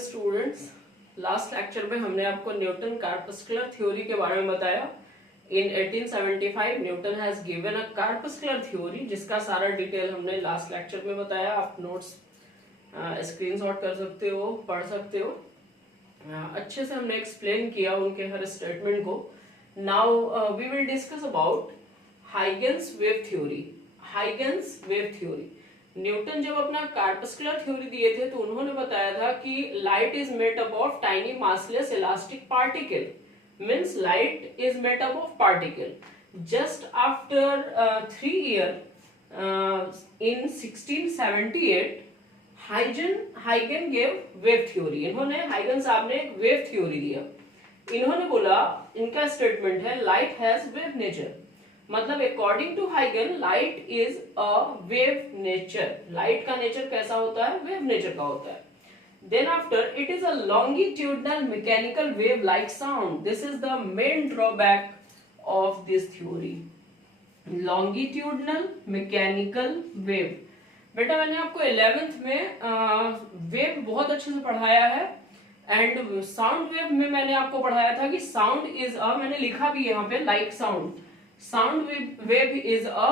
Students, last lecture में हमने आपको न्यूटन कार्पस्कुलर थ्योरी के बारे में बताया। इन 1875 Newton has given a corpuscular theory, जिसका सारा डिटेल हमने लास्ट लेक्चर में बताया। आप नोट्स स्क्रीनशॉट कर सकते हो, पढ़ सकते हो। अच्छे से हमने एक्सप्लेन किया उनके हर स्टेटमेंट को। Now we will discuss about Huygens wave theory. Huygens wave theory, Newton जब अपना कार्पस्कुलर थ्योरी दिए थे तो उन्होंने बताया था कि light is made up of tiny massless elastic particle, means light is made up of particle. Just after 3 years in 1678 हाइगन गेव वेव थ्योरी। इन्होंने हाइगन साहब ने एक वेव थ्योरी दिया। इन्होंने बोला, इनका स्टेटमेंट है लाइट हैज वेव नेचर, मतलब अकॉर्डिंग टू हाइगन light is a wave nature. Light का नेचर कैसा होता है? वेव नेचर का होता है। Then after it is a longitudinal mechanical wave like sound. This is the main drawback of this theory, longitudinal mechanical wave. बेटा मैंने आपको 11th में वेव बहुत अच्छे से पढ़ाया है, एंड साउंड वेव में मैंने आपको पढ़ाया था कि साउंड इज अ, मैंने लिखा भी यहाँ पे like sound, sound wave is a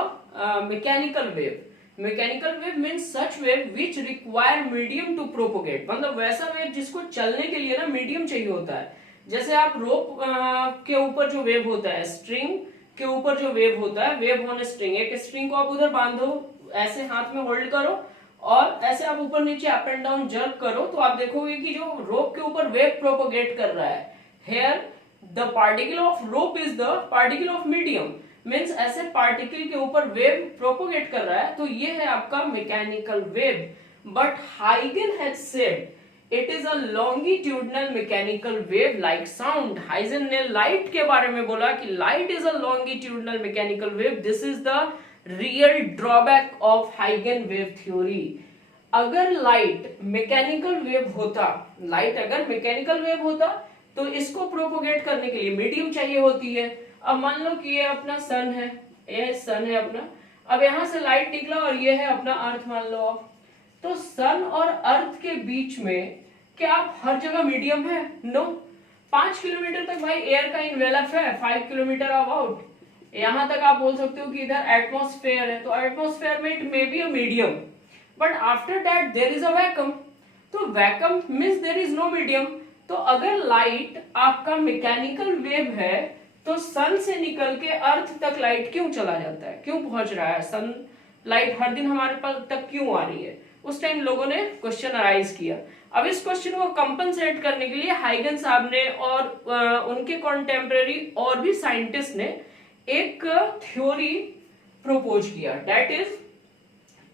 mechanical wave. Mechanical wave means such wave which require medium to propagate, मतलब वैसा वेव जिसको चलने के लिए ना मीडियम चाहिए होता है। जैसे आप रोप के ऊपर जो वेव होता है, स्ट्रिंग के ऊपर जो वेव होता है, वेव ऑन स्ट्रिंग, एक स्ट्रिंग को आप उधर बांधो, ऐसे हाथ में होल्ड करो और ऐसे आप ऊपर नीचे अप एंड डाउन जर्क करो, तो आप देखोगे कि जो रोप के ऊपर वेव प्रोपोगेट कर रहा है। Here the particle of rope is the particle of medium, means ऐसे पार्टिकल के ऊपर वेव प्रोपोगेट कर रहा है, तो ये है आपका मैकेनिकल वेव। बट हाइगन has said it is a longitudinal mechanical wave like sound. हाइगन ने लाइट के बारे में बोला कि light is a longitudinal mechanical wave. This is the real drawback of हाइगन वेव थ्योरी। अगर लाइट मैकेनिकल वेव होता, लाइट अगर मैकेनिकल वेव होता तो इसको प्रोपोगेट करने के लिए मीडियम चाहिए होती है। अब मान लो कि ये अपना सन है, ये सन है अपना, अब यहां से लाइट निकला और ये है अपना अर्थ मान लो आप, तो सन और अर्थ के बीच में क्या आप हर जगह मीडियम है? नो। 5 किलोमीटर तक भाई एयर का इनवेलप है, 5 किलोमीटर अबाउट, यहां तक आप बोल सकते हो कि इधर एटमॉस्फेयर है, तो एटमॉस्फेयर में it may be a medium, but after that there is a vacuum, तो vacuum means there is no medium. तो अगर लाइट आपका मैकेनिकल वेव है तो सन से निकल के अर्थ तक लाइट क्यों चला जाता है, क्यों पहुंच रहा है? सन लाइट हर दिन हमारे पास तक क्यों आ रही है? उस टाइम लोगों ने क्वेश्चन अराइज किया। अब इस क्वेश्चन को कंपनसेट करने के लिए हाइगन साहब ने और उनके कॉन्टेम्पररी और भी साइंटिस्ट ने एक थ्योरी प्रपोज किया, दैट इज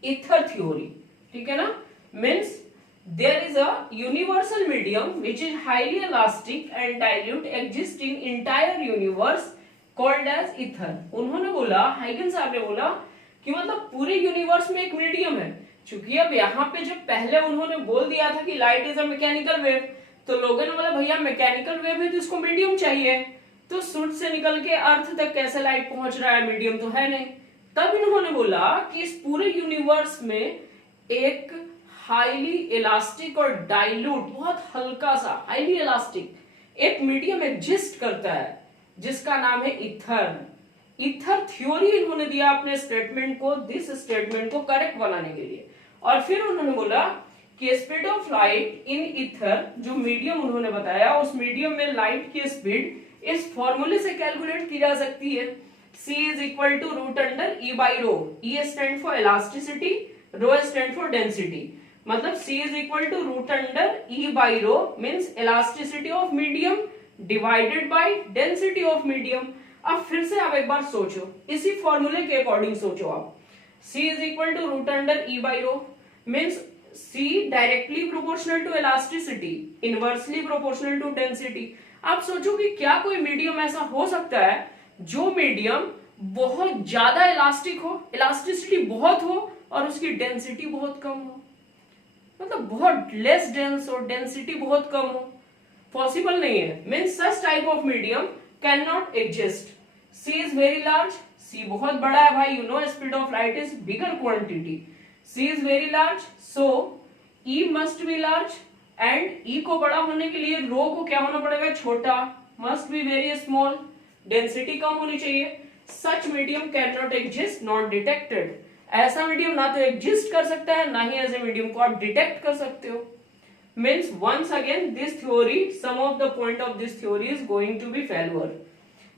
ईथर थ्योरी। ठीक है ना? Means there is a universal medium which is highly elastic and dilute exist in entire universe called as ether। उन्होंने बोला, हाइगन साहब ने बोला कि मतलब पूरे यूनिवर्स में एक मीडियम है। चूंकि अब यहाँ पे जब पहले उन्होंने बोल दिया था कि light is a mechanical wave, तो लोगों ने बोला भैया मैकेनिकल वेव है तो इसको मीडियम चाहिए, तो सूर्य से निकल के अर्थ तक कैसे लाइट पहुंच रहा है? मीडियम तो है नहीं। तब इन्होंने बोला कि इस पूरे यूनिवर्स में एक हाईली इलास्टिक और डाइल्यूट, बहुत हल्का सा हाईली इलास्टिक एक मीडियम एग्जिस्ट करता है जिसका नाम है ईथर। ईथर थ्योरी इन्होंने दिया अपने स्टेटमेंट को, दिस स्टेटमेंट को करेक्ट बनाने के लिए। और फिर उन्होंने बोला कि speed of light in ether, जो मीडियम उन्होंने बताया, उस मीडियम में लाइट की स्पीड इस फॉर्मूले से कैलकुलेट की जा सकती है, c is equal to root under e by rho. e stand for elasticity, rho stand for density, मतलब c is equal to root under e by rho means elasticity of medium divided by density of medium. अब फिर से आप एक बार सोचो, इसी फॉर्मूले के अकॉर्डिंग सोचो आप, c is equal to root under e by rho means c directly proportional to elasticity, inversely proportional to density. आप सोचो कि क्या कोई मीडियम ऐसा हो सकता है जो मीडियम बहुत ज्यादा इलास्टिक हो, इलास्टिसिटी बहुत हो और उसकी डेंसिटी बहुत कम हो, मतलब बहुत लेस डेंस और डेंसिटी बहुत कम हो? पॉसिबल नहीं है। Means such type of medium can not exist. c is very large, c बहुत बड़ा है भाई, you know speed of light is bigger quantity, c is very large, so E must be large and E को बड़ा होने के लिए रो को क्या होना पड़ेगा, छोटा, must be very small, density कम होनी चाहिए। Such medium can not exist not detected, ऐसा मीडियम ना तो एग्जिस्ट कर सकता है, ना ही ऐसे मीडियम को आप डिटेक्ट कर सकते हो। Means once again this theory, some of the point of this theory is going to be failure.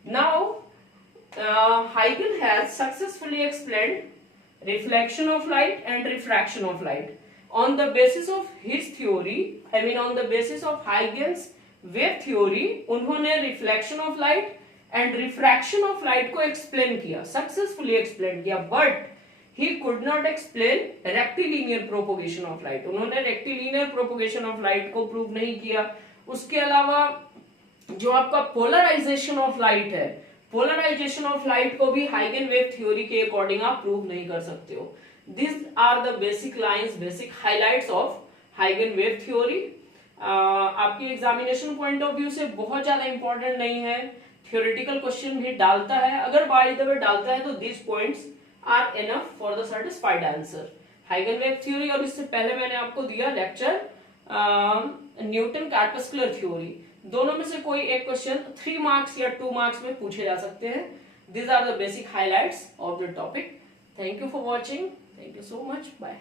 Now Huygens has successfully explained reflection of light and refraction of light. On the basis of his theory, I mean on the basis of Huygens wave theory, उन्होंने reflection of light and refraction of light को explain किया, successfully explain किया, but he could not explain rectilinear propagation of light. उन्होंने rectilinear propagation of light को prove नहीं किया। उसके अलावा जो आपका polarization of light है, पोलराइजेशन ऑफ लाइट को भी हाइगन वेव थ्योरी के अकॉर्डिंग आप प्रूव नहीं कर सकते हो। This are the basic lines, basic highlights of हाइगन वेव थ्योरी। आपकी एग्जामिनेशन पॉइंट ऑफ व्यू से बहुत ज्यादा इंपॉर्टेंट नहीं है, थ्योरेटिकल क्वेश्चन भी डालता है, अगर बाय द वे डालता है तो this points are enough for the satisfied answer. हाइगन वेव थ्योरी, और इससे पहले मैंने आपको दिया लेक्चर न्यूटन कार्पस्कुलर थ्योरी, दोनों में से कोई एक क्वेश्चन 3 मार्क्स या 2 मार्क्स में पूछे जा सकते हैं। These are the basic highlights of the topic. Thank you for watching. Thank you so much. Bye.